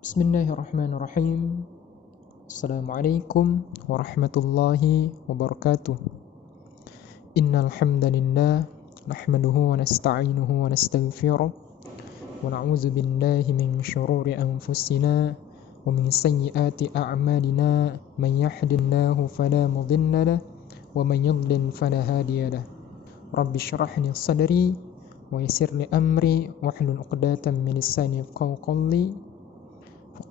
Bismillahirrahmanirrahim. Assalamualaikum warahmatullahi wabarakatuh. Innal hamdalillah nahmaduhu wa nasta'inuhu wa nastaghfiruh wa na'udzu billahi min shururi anfusina wa min sayyiati a'malina may yahdihillahu fala mudilla lahu wa may yudlil fala hadiya lahu. Rabbi shrah li sadri wa yassir li amri wahlul 'uqdatam min lisani yafqahu qawli.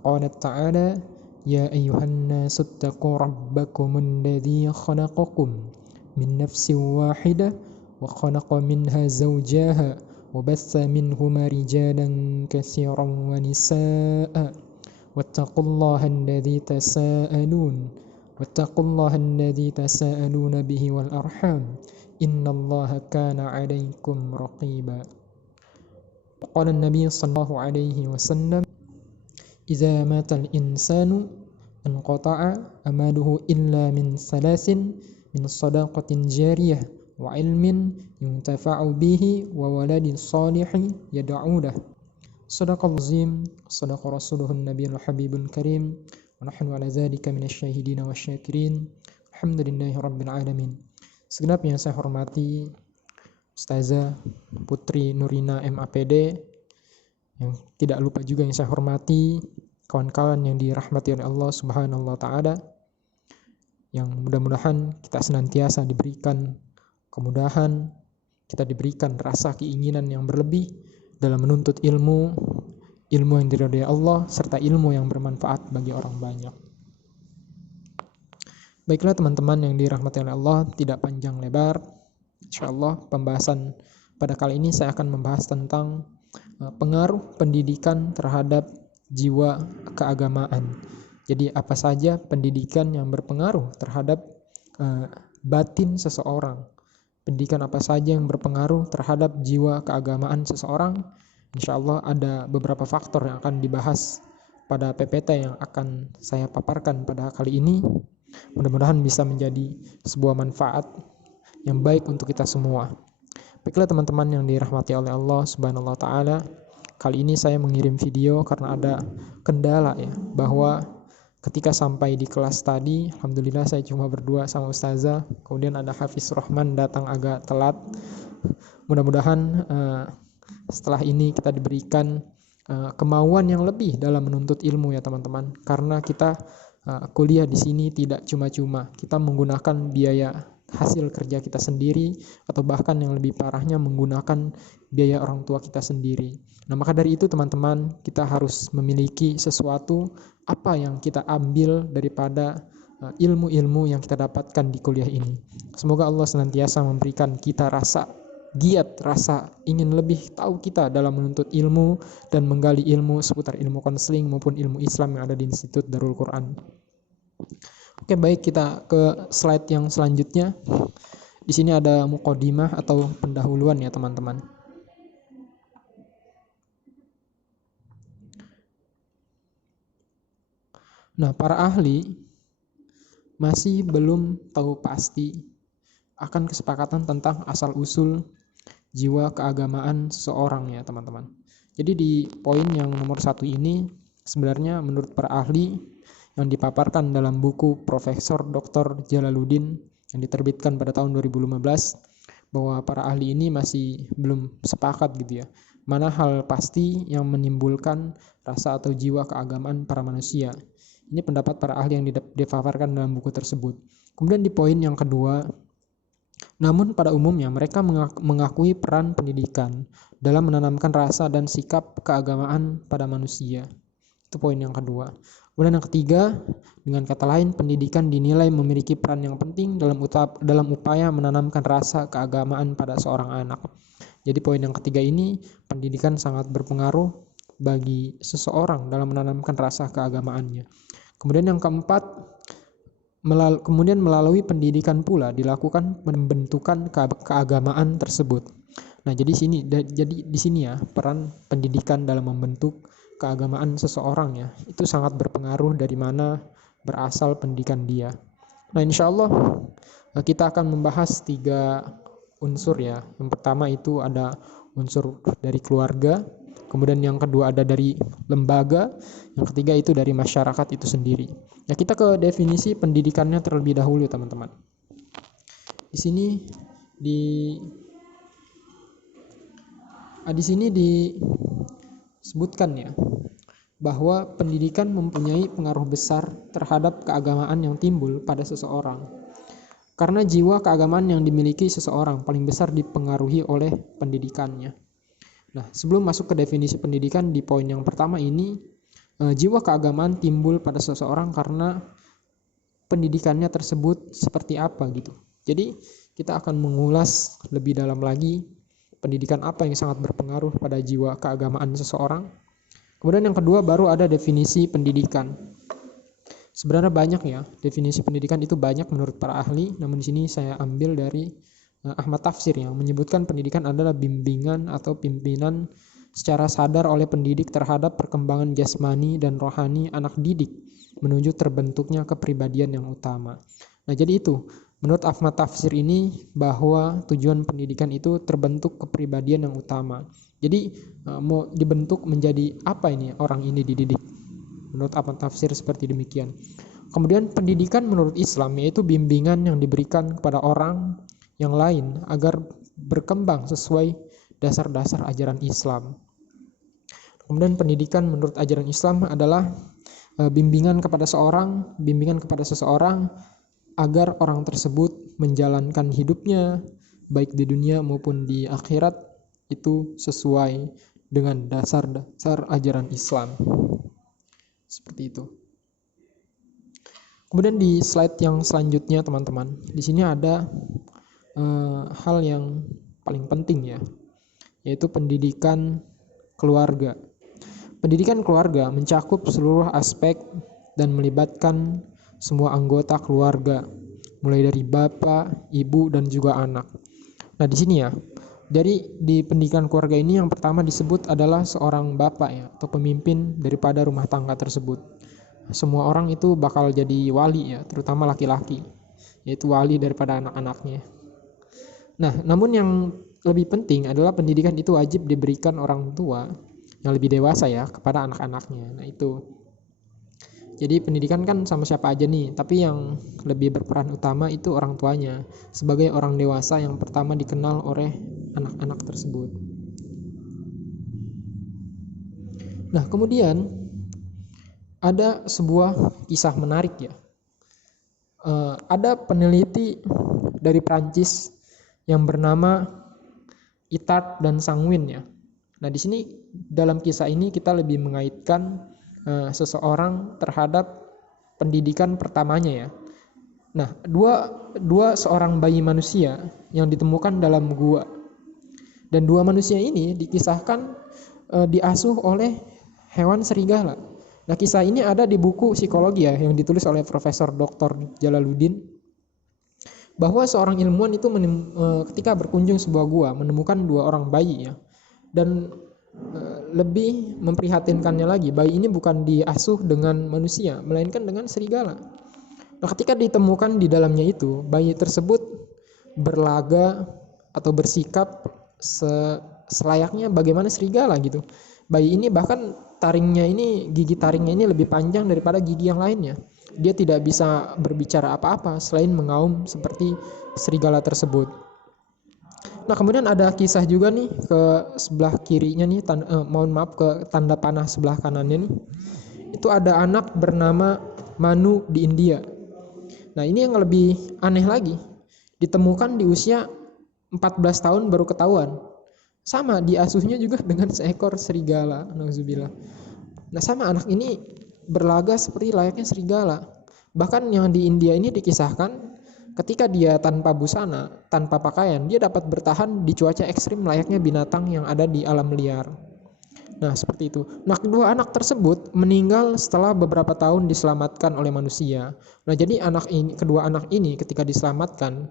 قال تعالى يا أيها الناس اتقوا ربكم الذي خلقكم من نفس واحدة وخلق منها زوجها وبث منهما رجالا كثيرا ونساء واتقوا الله الذي تساءلون به والأرحام إن الله كان عليكم رقيبا. قال النبي صلى الله عليه وسلم إذا مات الإنسان انقطع أمله إلا من ثلاث من صدقة جارية وعلم ينتفع به وولد صالح يدعو له. صدق العظيم صدق رسوله النبي الحبيب الكريم ونحن على ذلك من الشاهدين والشاكرين الحمد لله رب العالمين. Segenap yang saya hormati Ustazah Putri Nurina MAPD, yang tidak lupa juga yang saya hormati kawan-kawan yang dirahmati oleh Allah Subhanahu wa taala, yang mudah-mudahan kita senantiasa diberikan kemudahan, kita diberikan rasa keinginan yang berlebih dalam menuntut ilmu yang diridhai Allah serta ilmu yang bermanfaat bagi orang banyak. Baiklah teman-teman yang dirahmati oleh Allah, tidak panjang lebar, insyaallah pembahasan pada kali ini saya akan membahas tentang pengaruh pendidikan terhadap jiwa keagamaan. Jadi apa saja pendidikan yang berpengaruh terhadap batin seseorang? Pendidikan apa saja yang berpengaruh terhadap jiwa keagamaan seseorang? Insyaallah ada beberapa faktor yang akan dibahas pada PPT yang akan saya paparkan pada kali ini. Mudah-mudahan bisa menjadi sebuah manfaat yang baik untuk kita semua. Baiklah teman-teman yang dirahmati oleh Allah Subhanahu wa taala, kali ini saya mengirim video karena ada kendala ya, bahwa ketika sampai di kelas tadi, alhamdulillah saya cuma berdua sama Ustazah, kemudian ada Hafiz Rahman datang agak telat. Mudah-mudahan setelah ini kita diberikan kemauan yang lebih dalam menuntut ilmu ya teman-teman, karena kita kuliah di sini tidak cuma-cuma, kita menggunakan biaya hasil kerja kita sendiri, atau bahkan yang lebih parahnya menggunakan biaya orang tua kita sendiri. Nah, maka dari itu teman-teman, kita harus memiliki sesuatu apa yang kita ambil daripada ilmu-ilmu yang kita dapatkan di kuliah ini. Semoga Allah senantiasa memberikan kita rasa giat, rasa ingin lebih tahu kita dalam menuntut ilmu dan menggali ilmu seputar ilmu konseling maupun ilmu Islam yang ada di Institut Darul Quran. Oke, baik, kita ke slide yang selanjutnya. Di sini ada muqaddimah atau pendahuluan ya teman-teman. Nah, para ahli masih belum tahu pasti akan kesepakatan tentang asal-usul jiwa keagamaan seorang ya teman-teman. Jadi di poin yang nomor 1 ini sebenarnya menurut para ahli yang dipaparkan dalam buku Profesor Dr. Jalaluddin yang diterbitkan pada tahun 2015, bahwa para ahli ini masih belum sepakat gitu ya, mana hal pasti yang menimbulkan rasa atau jiwa keagamaan para manusia. Ini pendapat para ahli yang dipaparkan dalam buku tersebut. Kemudian di poin yang kedua, namun pada umumnya mereka mengakui peran pendidikan dalam menanamkan rasa dan sikap keagamaan pada manusia. Itu poin yang kedua. Kemudian yang ketiga, dengan kata lain, pendidikan dinilai memiliki peran yang penting dalam upaya menanamkan rasa keagamaan pada seorang anak. Jadi poin yang ketiga ini, pendidikan sangat berpengaruh bagi seseorang dalam menanamkan rasa keagamaannya. Kemudian yang keempat, melalui pendidikan pula dilakukan pembentukan keagamaan tersebut. Nah, jadi di sini ya, peran pendidikan dalam membentuk keagamaan seseorang ya, itu sangat berpengaruh dari mana berasal pendidikan dia. Nah, insyaallah kita akan membahas 3 unsur ya. Yang pertama itu ada unsur dari keluarga, kemudian yang kedua ada dari lembaga, yang ketiga itu dari masyarakat itu sendiri. Ya, kita ke definisi pendidikannya terlebih dahulu, teman-teman. Di sini disebutkan ya bahwa pendidikan mempunyai pengaruh besar terhadap keagamaan yang timbul pada seseorang. Karena jiwa keagamaan yang dimiliki seseorang paling besar dipengaruhi oleh pendidikannya. Nah, sebelum masuk ke definisi pendidikan di poin yang pertama ini, jiwa keagamaan timbul pada seseorang karena pendidikannya tersebut seperti apa gitu. Jadi kita akan mengulas lebih dalam lagi pendidikan apa yang sangat berpengaruh pada jiwa keagamaan seseorang. Kemudian yang kedua baru ada definisi pendidikan. Sebenarnya banyak ya, definisi pendidikan itu banyak menurut para ahli, namun di sini saya ambil dari Ahmad Tafsir yang menyebutkan pendidikan adalah bimbingan atau pimpinan secara sadar oleh pendidik terhadap perkembangan jasmani dan rohani anak didik menuju terbentuknya kepribadian yang utama. Nah, jadi itu menurut Ahmad Tafsir ini bahwa tujuan pendidikan itu terbentuk kepribadian yang utama. Jadi mau dibentuk menjadi apa ini orang ini dididik? Menurut Ahmad Tafsir seperti demikian. Kemudian pendidikan menurut Islam yaitu bimbingan yang diberikan kepada orang yang lain agar berkembang sesuai dasar-dasar ajaran Islam. Kemudian pendidikan menurut ajaran Islam adalah bimbingan kepada seseorang agar orang tersebut menjalankan hidupnya baik di dunia maupun di akhirat itu sesuai dengan dasar-dasar ajaran Islam. Seperti itu. Kemudian di slide yang selanjutnya, teman-teman, di sini ada hal yang paling penting ya, yaitu pendidikan keluarga. Pendidikan keluarga mencakup seluruh aspek dan melibatkan semua anggota keluarga, mulai dari bapak, ibu, dan juga anak. Nah, di sini ya, jadi di pendidikan keluarga ini yang pertama disebut adalah seorang bapak ya, atau pemimpin daripada rumah tangga tersebut. Semua orang itu bakal jadi wali ya, terutama laki-laki, yaitu wali daripada anak-anaknya. Nah, namun yang lebih penting adalah pendidikan itu wajib diberikan orang tua yang lebih dewasa ya kepada anak-anaknya. Nah, itu. Jadi pendidikan kan sama siapa aja nih, tapi yang lebih berperan utama itu orang tuanya sebagai orang dewasa yang pertama dikenal oleh anak-anak tersebut. Nah, kemudian ada sebuah kisah menarik ya. Ada peneliti dari Prancis yang bernama Itard dan Sanguin ya. Nah, di sini dalam kisah ini kita lebih mengaitkan seseorang terhadap pendidikan pertamanya ya. Nah, dua seorang bayi manusia yang ditemukan dalam gua, dan dua manusia ini dikisahkan diasuh oleh hewan serigala. Nah, kisah ini ada di buku psikologi ya yang ditulis oleh Profesor Dr. Jalaluddin, bahwa seorang ilmuwan itu ketika berkunjung sebuah gua menemukan dua orang bayi ya, dan lebih memprihatinkannya lagi, bayi ini bukan diasuh dengan manusia, melainkan dengan serigala. Nah, ketika ditemukan di dalamnya itu, bayi tersebut berlaga atau bersikap selayaknya bagaimana serigala gitu. Bayi ini bahkan gigi taringnya ini lebih panjang daripada gigi yang lainnya. Dia tidak bisa berbicara apa-apa selain mengaum seperti serigala tersebut. Nah, kemudian ada kisah juga nih ke sebelah kirinya nih, ke tanda panah sebelah kanannya nih. Itu ada anak bernama Manu di India. Nah, ini yang lebih aneh lagi. Ditemukan di usia 14 tahun baru ketahuan. Sama, diasuhnya juga dengan seekor serigala. Nauzubillah. Nah, sama anak ini berlaga seperti layaknya serigala. Bahkan yang di India ini dikisahkan ketika dia tanpa busana, tanpa pakaian, dia dapat bertahan di cuaca ekstrim layaknya binatang yang ada di alam liar. Nah, seperti itu. Nah, kedua anak tersebut meninggal setelah beberapa tahun diselamatkan oleh manusia. Nah, jadi kedua anak ini ketika diselamatkan,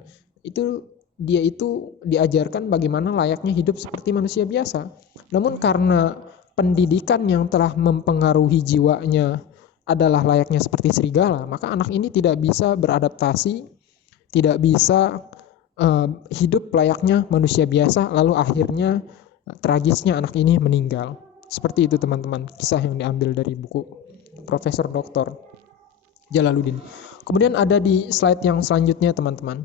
dia itu diajarkan bagaimana layaknya hidup seperti manusia biasa. Namun karena pendidikan yang telah mempengaruhi jiwanya adalah layaknya seperti serigala, maka anak ini tidak bisa beradaptasi, tidak bisa hidup layaknya manusia biasa, lalu akhirnya tragisnya anak ini meninggal. Seperti itu teman-teman, kisah yang diambil dari buku Profesor Dr. Jalaluddin. Kemudian ada di slide yang selanjutnya teman-teman.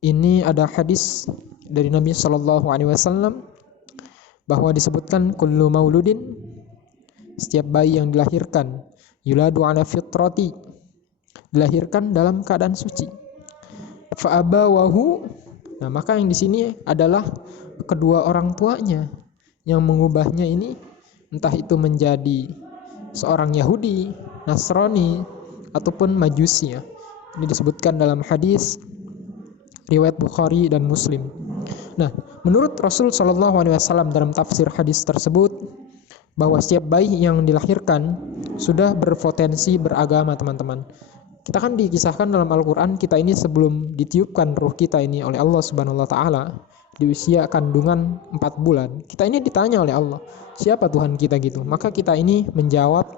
Ini ada hadis dari Nabi Shallallahu Alaihi Wasallam bahwa disebutkan kullu mauludin, setiap bayi yang dilahirkan, yuladu ala fitrati, dilahirkan dalam keadaan suci. Fa'abawahu, nah maka yang di sini adalah kedua orang tuanya yang mengubahnya ini, entah itu menjadi seorang Yahudi, Nasrani, ataupun Majusi ya. Ini disebutkan dalam hadis riwayat Bukhari dan Muslim. Nah, menurut Rasul Shallallahu Alaihi Wasallam dalam tafsir hadis tersebut, bahwa setiap bayi yang dilahirkan sudah berpotensi beragama teman-teman. Kita kan dikisahkan dalam Al-Quran, kita ini sebelum ditiupkan ruh kita ini oleh Allah Subhanahu Wa Taala di usia kandungan 4 bulan, kita ini ditanya oleh Allah, siapa Tuhan kita gitu. Maka kita ini menjawab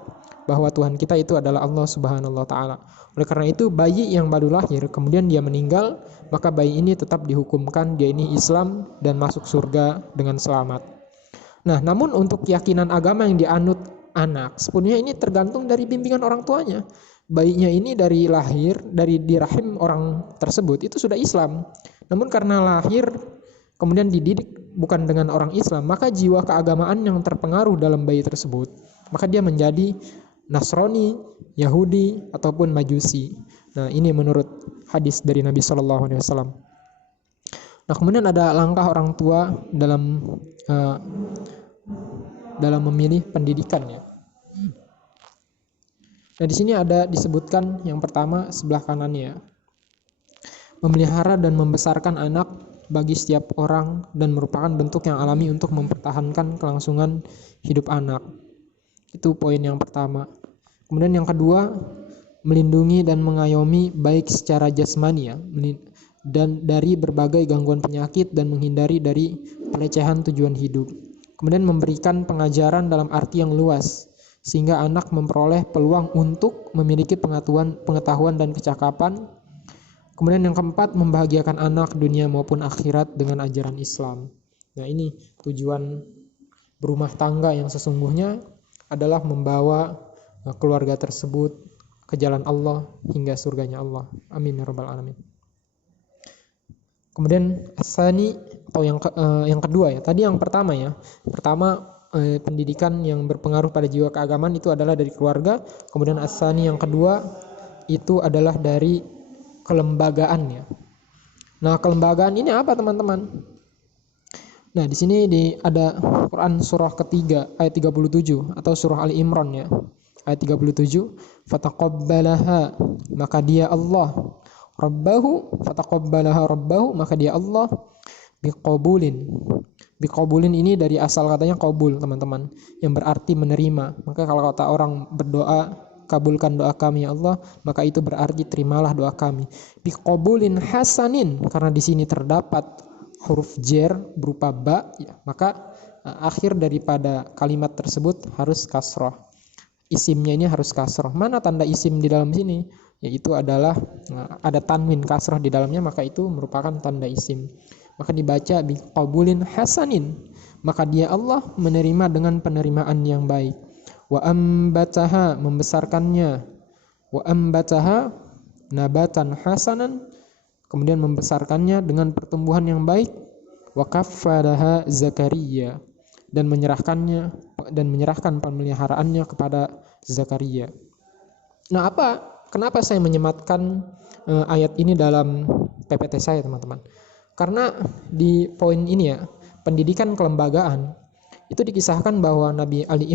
bahwa Tuhan kita itu adalah Allah Subhanahu Wa Taala. Oleh karena itu bayi yang baru lahir kemudian dia meninggal, maka bayi ini tetap dihukumkan dia ini Islam dan masuk surga dengan selamat. Nah, namun untuk keyakinan agama yang dianut anak, sepenuhnya ini tergantung dari bimbingan orang tuanya. Bayinya ini dari lahir, dari di rahim orang tersebut itu sudah Islam. Namun karena lahir kemudian dididik bukan dengan orang Islam, maka jiwa keagamaan yang terpengaruh dalam bayi tersebut, maka dia menjadi Nasrani, Yahudi, ataupun Majusi. Nah, ini menurut hadis dari Nabi Shallallahu Alaihi Wasallam. Nah, kemudian ada langkah orang tua dalam memilih pendidikannya. Nah, di sini ada disebutkan yang pertama sebelah kanannya, memelihara dan membesarkan anak bagi setiap orang dan merupakan bentuk yang alami untuk mempertahankan kelangsungan hidup anak. Itu poin yang pertama. Kemudian yang kedua, melindungi dan mengayomi baik secara jasmani ya, dan dari berbagai gangguan penyakit dan menghindari dari pelecehan tujuan hidup. Kemudian memberikan pengajaran dalam arti yang luas sehingga anak memperoleh peluang untuk memiliki pengetahuan dan kecakapan. Kemudian yang keempat, membahagiakan anak dunia maupun akhirat dengan ajaran Islam. Nah, ini tujuan berumah tangga yang sesungguhnya adalah membawa keluarga tersebut ke jalan Allah hingga surganya Allah. Amin ya rabbal alamin. Kemudian asani atau yang kedua ya. Tadi yang pertama ya. Pertama pendidikan yang berpengaruh pada jiwa keagamaan itu adalah dari keluarga. Kemudian asani yang kedua itu adalah dari kelembagaannya. Nah, kelembagaan ini apa teman-teman? Nah, di sini ada Quran surah ketiga ayat 37 atau surah Ali Imran ya. Ayat 37, fataqabbalaha, maka dia Allah, rabbahu, fataqabbalaha rabbahu, maka dia Allah biqabulin. Biqabulin ini dari asal katanya qabul, teman-teman, yang berarti menerima. Maka kalau kata orang berdoa, kabulkan doa kami ya Allah, maka itu berarti terimalah doa kami. Biqabulin hasanin, karena di sini terdapat huruf jar berupa ba ya, maka akhir daripada kalimat tersebut harus kasroh. Isimnya ini harus kasroh. Mana tanda isim di dalam sini? Yaitu adalah ada tanwin kasroh di dalamnya, maka itu merupakan tanda isim. Maka dibaca biqabulin hasanin, maka dia Allah menerima dengan penerimaan yang baik. Wa ambataha, membesarkannya. Wa ambataha nabatan hasanan, kemudian membesarkannya dengan pertumbuhan yang baik. Wa kaffalaha Zakaria, dan menyerahkan pemeliharaannya kepada Zakaria. Nah, kenapa saya menyematkan ayat ini dalam PPT saya, teman-teman? Karena di poin ini ya, pendidikan kelembagaan itu dikisahkan bahwa Ali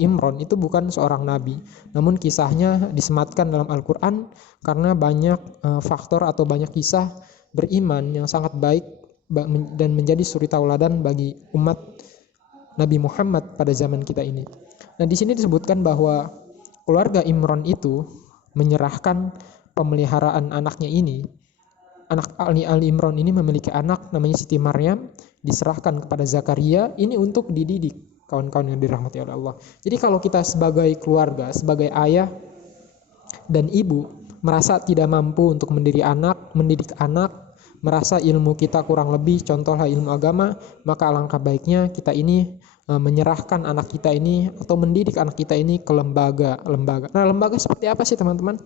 Imran itu bukan seorang nabi, namun kisahnya disematkan dalam Al-Quran karena banyak faktor atau banyak kisah beriman yang sangat baik dan menjadi suri tauladan bagi umat Nabi Muhammad pada zaman kita ini. Nah, di sini disebutkan bahwa keluarga Imran itu menyerahkan pemeliharaan anaknya ini. Anak Ali Imran ini memiliki anak namanya Siti Maryam, diserahkan kepada Zakaria ini untuk dididik, kawan-kawan yang dirahmati oleh Allah. Jadi kalau kita sebagai keluarga, sebagai ayah dan ibu merasa tidak mampu untuk mendidik anak, merasa ilmu kita kurang lebih, contohlah ilmu agama, maka alangkah baiknya kita ini menyerahkan anak kita ini atau mendidik anak kita ini ke lembaga. Nah, lembaga seperti apa sih teman-teman?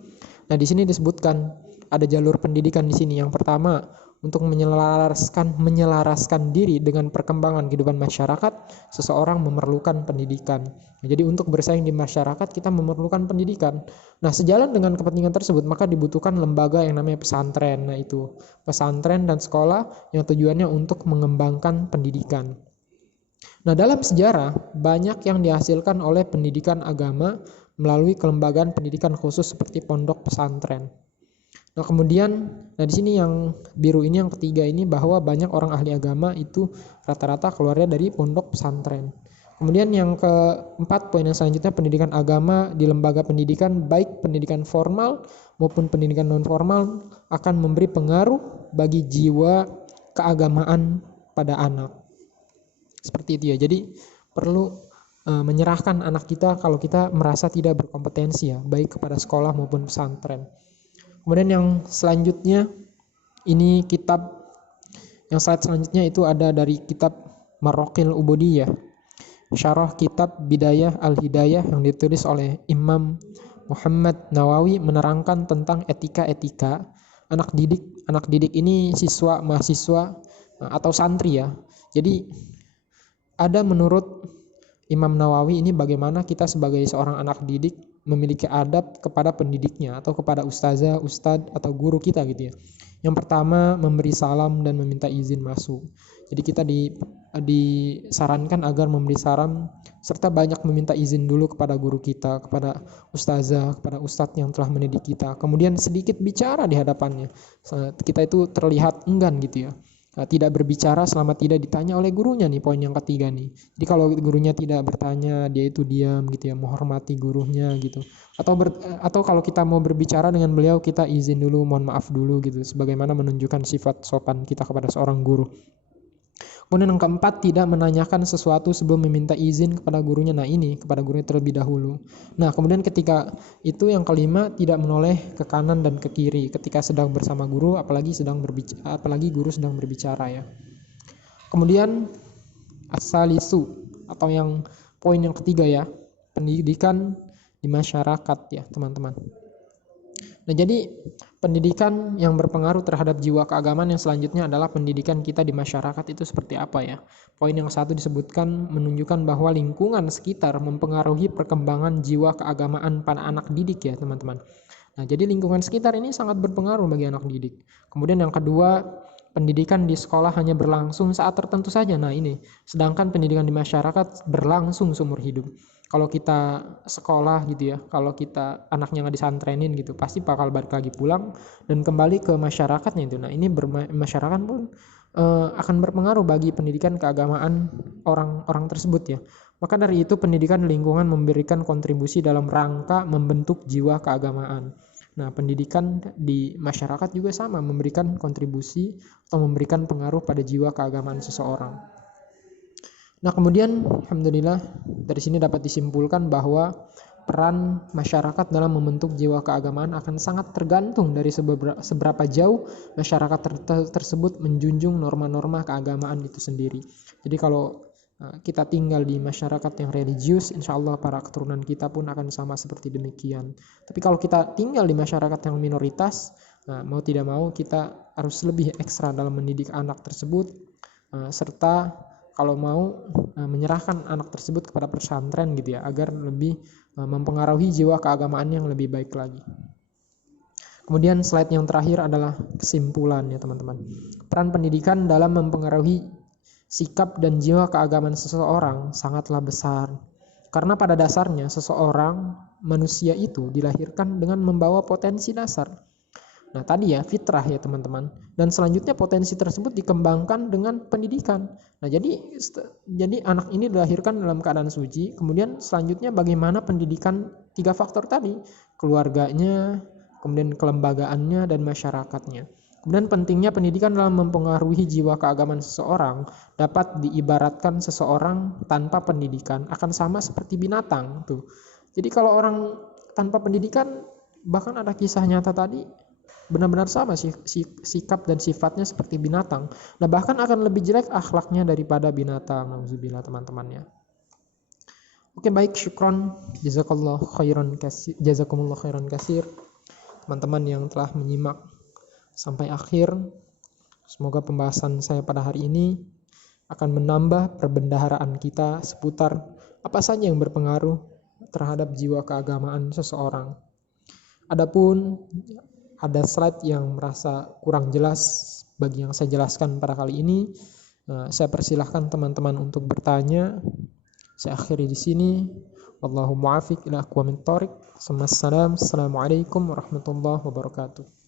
Nah, di sini disebutkan ada jalur pendidikan di sini. Yang pertama, untuk menyelaraskan diri dengan perkembangan kehidupan masyarakat, seseorang memerlukan pendidikan. Nah, jadi untuk bersaing di masyarakat kita memerlukan pendidikan. Nah, sejalan dengan kepentingan tersebut maka dibutuhkan lembaga yang namanya pesantren. Nah, itu pesantren dan sekolah yang tujuannya untuk mengembangkan pendidikan. Nah, dalam sejarah banyak yang dihasilkan oleh pendidikan agama melalui kelembagaan pendidikan khusus seperti pondok pesantren. Nah, kemudian di sini yang biru ini yang ketiga ini bahwa banyak orang ahli agama itu rata-rata keluarnya dari pondok pesantren. Kemudian yang keempat, poin yang selanjutnya, pendidikan agama di lembaga pendidikan baik pendidikan formal maupun pendidikan non formal akan memberi pengaruh bagi jiwa keagamaan pada anak. Seperti itu ya. Jadi perlu menyerahkan anak kita kalau kita merasa tidak berkompetensi ya, baik kepada sekolah maupun pesantren. Kemudian yang selanjutnya ini kitab yang slide selanjutnya itu ada dari kitab Marroqil Ubudiyah, syarah kitab Bidayah Al-Hidayah yang ditulis oleh Imam Muhammad Nawawi, menerangkan tentang etika-etika anak didik. Anak didik ini siswa, mahasiswa atau santri ya. Jadi ada menurut Imam Nawawi ini bagaimana kita sebagai seorang anak didik memiliki adab kepada pendidiknya atau kepada ustazah, ustadz atau guru kita gitu ya. Yang pertama, memberi salam dan meminta izin masuk. Jadi kita disarankan agar memberi salam serta banyak meminta izin dulu kepada guru kita, kepada ustazah, kepada ustadz yang telah mendidik kita. Kemudian sedikit bicara di hadapannya. Kita itu terlihat enggan gitu ya. Tidak berbicara selama tidak ditanya oleh gurunya nih, poin yang ketiga nih. Jadi kalau gurunya tidak bertanya, dia itu diam gitu ya, menghormati gurunya gitu. Atau kalau kita mau berbicara dengan beliau, kita izin dulu, mohon maaf dulu gitu, sebagaimana menunjukkan sifat sopan kita kepada seorang guru. Kemudian yang keempat, tidak menanyakan sesuatu sebelum meminta izin kepada gurunya. Nah, ini kepada gurunya terlebih dahulu. Nah, kemudian ketika itu yang kelima, tidak menoleh ke kanan dan ke kiri ketika sedang bersama guru, apalagi guru sedang berbicara ya. Kemudian as-salisu atau yang poin yang ketiga ya, pendidikan di masyarakat ya, teman-teman. Nah, jadi pendidikan yang berpengaruh terhadap jiwa keagamaan yang selanjutnya adalah pendidikan kita di masyarakat itu seperti apa ya. Poin yang satu disebutkan menunjukkan bahwa lingkungan sekitar mempengaruhi perkembangan jiwa keagamaan pada anak didik ya, teman-teman. Nah, jadi lingkungan sekitar ini sangat berpengaruh bagi anak didik. Kemudian yang kedua, pendidikan di sekolah hanya berlangsung saat tertentu saja. Nah, ini. Sedangkan pendidikan di masyarakat berlangsung seumur hidup. Kalau kita sekolah gitu ya, kalau kita anaknya nggak disantrenin gitu, pasti bakal balik lagi pulang dan kembali ke masyarakatnya itu. Nah, ini masyarakat pun akan berpengaruh bagi pendidikan keagamaan orang-orang tersebut ya. Maka dari itu pendidikan lingkungan memberikan kontribusi dalam rangka membentuk jiwa keagamaan. Nah, pendidikan di masyarakat juga sama, memberikan kontribusi atau memberikan pengaruh pada jiwa keagamaan seseorang. Nah, kemudian alhamdulillah dari sini dapat disimpulkan bahwa peran masyarakat dalam membentuk jiwa keagamaan akan sangat tergantung dari seberapa jauh masyarakat tersebut menjunjung norma-norma keagamaan itu sendiri. Jadi kalau kita tinggal di masyarakat yang religius, insya Allah para keturunan kita pun akan sama seperti demikian. Tapi kalau kita tinggal di masyarakat yang minoritas, mau tidak mau kita harus lebih ekstra dalam mendidik anak tersebut, serta kalau mau menyerahkan anak tersebut kepada pesantren gitu ya, agar lebih mempengaruhi jiwa keagamaan yang lebih baik lagi. Kemudian slide yang terakhir adalah kesimpulan ya teman-teman. Peran pendidikan dalam mempengaruhi sikap dan jiwa keagamaan seseorang sangatlah besar. Karena pada dasarnya seseorang manusia itu dilahirkan dengan membawa potensi dasar. Nah, tadi ya fitrah ya teman-teman. Dan selanjutnya potensi tersebut dikembangkan dengan pendidikan. Nah, jadi anak ini dilahirkan dalam keadaan suci. Kemudian selanjutnya bagaimana pendidikan 3 faktor tadi, keluarganya, kemudian kelembagaannya dan masyarakatnya. Kemudian pentingnya pendidikan dalam mempengaruhi jiwa keagamaan seseorang dapat diibaratkan seseorang tanpa pendidikan akan sama seperti binatang tuh. Jadi kalau orang tanpa pendidikan, bahkan ada kisah nyata tadi, benar-benar sama sikap dan sifatnya seperti binatang. Nah, bahkan akan lebih jelek akhlaknya daripada binatang. Nauzubillah teman-teman ya. Oke, baik, syukron. Jazakumullah khairan kasir. Teman-teman yang telah menyimak sampai akhir. Semoga pembahasan saya pada hari ini akan menambah perbendaharaan kita seputar apa saja yang berpengaruh terhadap jiwa keagamaan seseorang. Adapun ada slide yang merasa kurang jelas bagi yang saya jelaskan pada kali ini, saya persilahkan teman-teman untuk bertanya. Saya akhiri di sini. Wallahu muwaffiq ila aqwamit thoriq. Assalamualaikum warahmatullahi wabarakatuh.